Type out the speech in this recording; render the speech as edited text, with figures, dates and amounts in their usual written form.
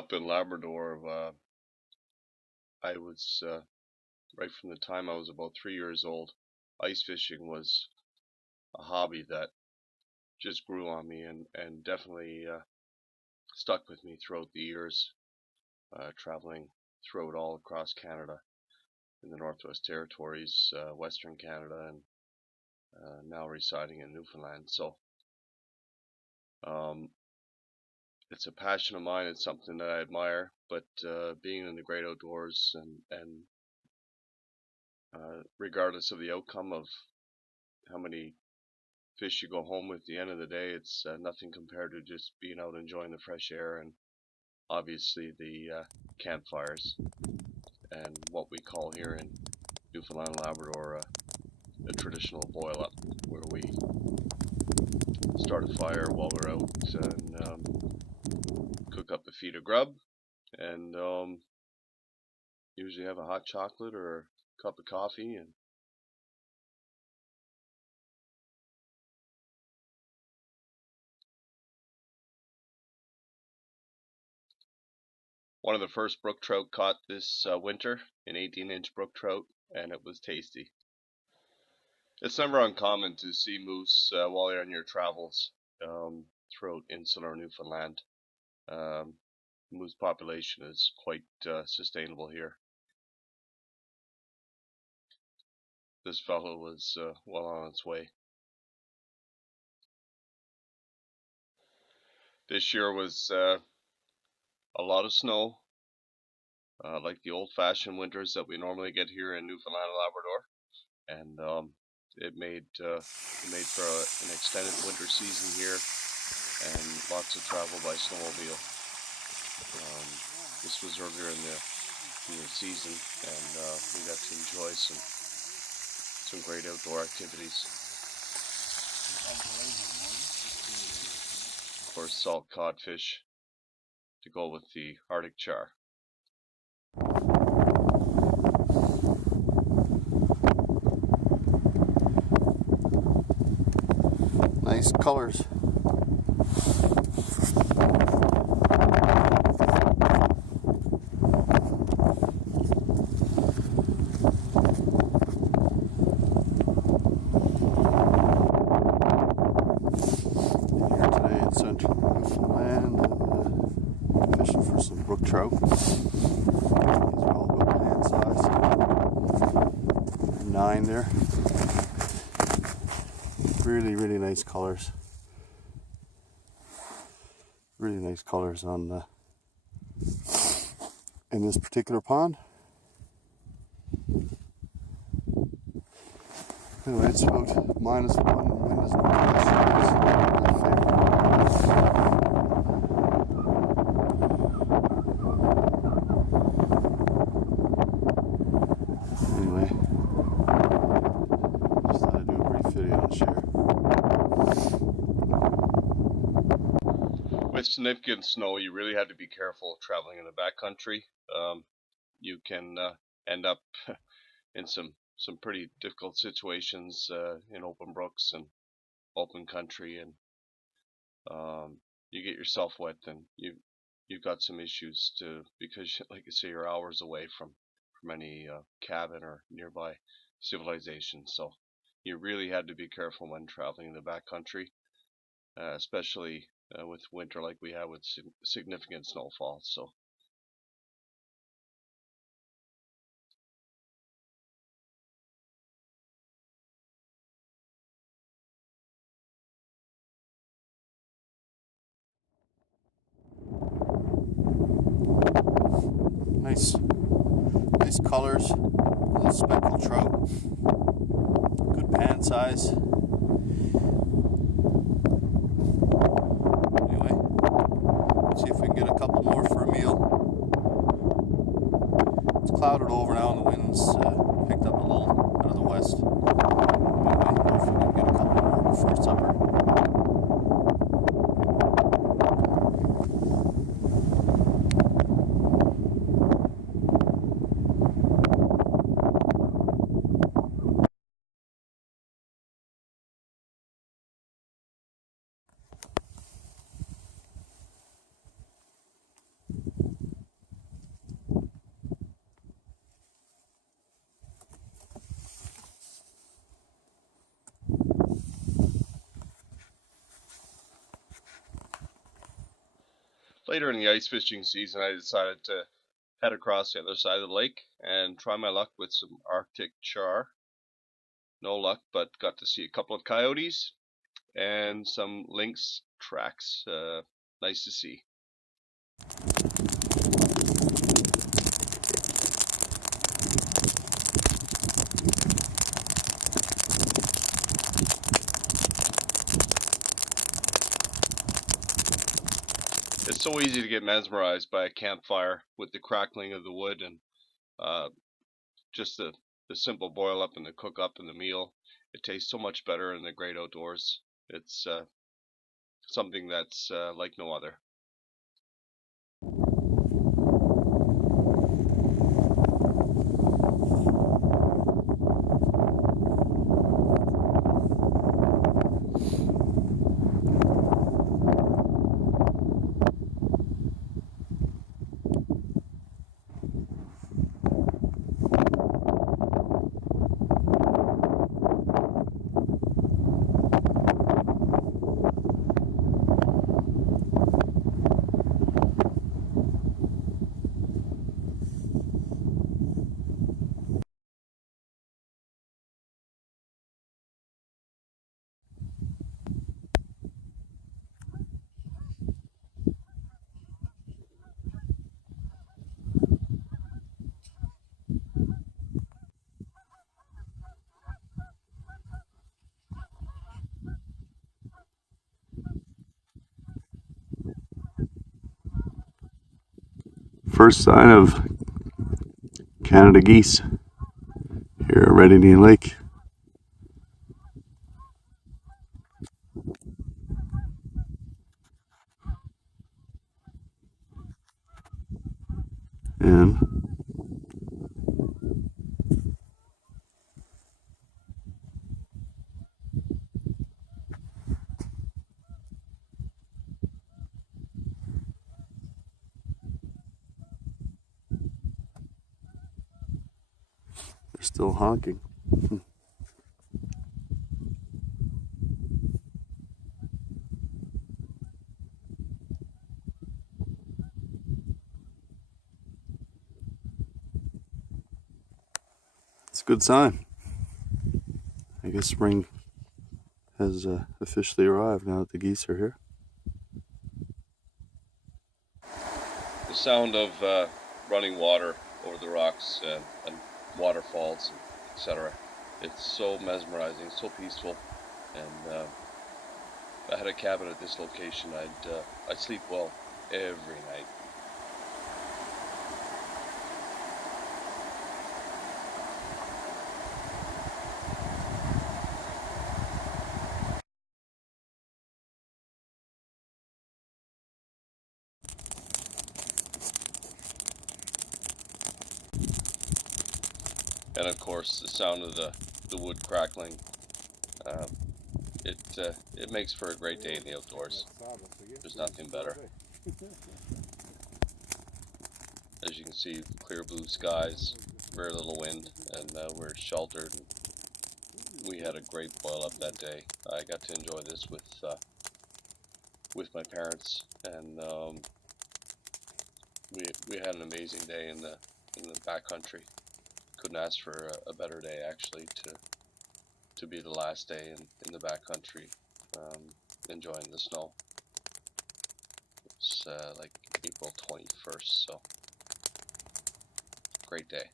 up in Labrador, I was right from the time I was about 3 years old. Ice fishing was a hobby that just grew on me and definitely stuck with me throughout the years, traveling throughout all across Canada, in the Northwest Territories, Western Canada, and now residing in Newfoundland. So it's a passion of mine. It's something that I admire. But being in the great outdoors and regardless of the outcome of how many fish you go home with, at the end of the day, it's nothing compared to just being out enjoying the fresh air and obviously the campfires and what we call here in Newfoundland and Labrador a traditional boil up, where we start a fire while we're out and cook up a feed of grub and usually have a hot chocolate or a cup of coffee. And one of the first brook trout caught this winter, an 18-inch brook trout, and it was tasty. It's never uncommon to see moose while you're on your travels throughout insular Newfoundland. Moose population is quite sustainable here. This fellow was well on its way. This year was a lot of snow, like the old-fashioned winters that we normally get here in Newfoundland and Labrador, and it made for an extended winter season here and lots of travel by snowmobile. This was earlier in the season, and we got to enjoy some great outdoor activities. Of course, salt codfish to go with the Arctic char. Nice colors. Fishing for some brook trout. These are all about hand size. 9 there. Really nice colors. Really nice colors on in this particular pond. Anyway, it's about -1. Wind is anyway, just thought I'd do a brief video and share. With significant snow, you really had to be careful traveling in the backcountry. You can end up in some pretty difficult situations in open brooks and open country, and you get yourself wet, and you've got some issues too, because like I say, you're hours away from any cabin or nearby civilization. So you really had to be careful when traveling in the backcountry, especially with winter like we have with significant snowfall. So Nice colors. Little speckled trout. Good pan size. Anyway, see if we can get a couple more for a meal. It's clouded over now and the wind's picked up a little out of the west. Anyway, hopefully we can get a couple more before supper. later in the ice fishing season, I decided to head across the other side of the lake and try my luck with some Arctic char. No luck, but got to see a couple of coyotes and some lynx tracks. Nice to see. It's so easy to get mesmerized by a campfire with the crackling of the wood and just the simple boil up and the cook up and the meal. It tastes so much better in the great outdoors. It's something that's like no other. First sign of Canada geese here at Red Indian Lake. And they're still honking. It's a good sign. I guess spring has officially arrived now that the geese are here. The sound of running water over the rocks and waterfalls, etc. It's so mesmerizing, so peaceful, and if I had a cabin at this location, I'd sleep well every night. And of course, the sound of the wood crackling. It makes for a great day in the outdoors. There's nothing better. As you can see, clear blue skies, very little wind, and we're sheltered. We had a great boil up that day. I got to enjoy this with my parents, and we had an amazing day in the backcountry. Couldn't ask for a better day, actually, to be the last day in the backcountry, enjoying the snow. It's like April 21st, so great day.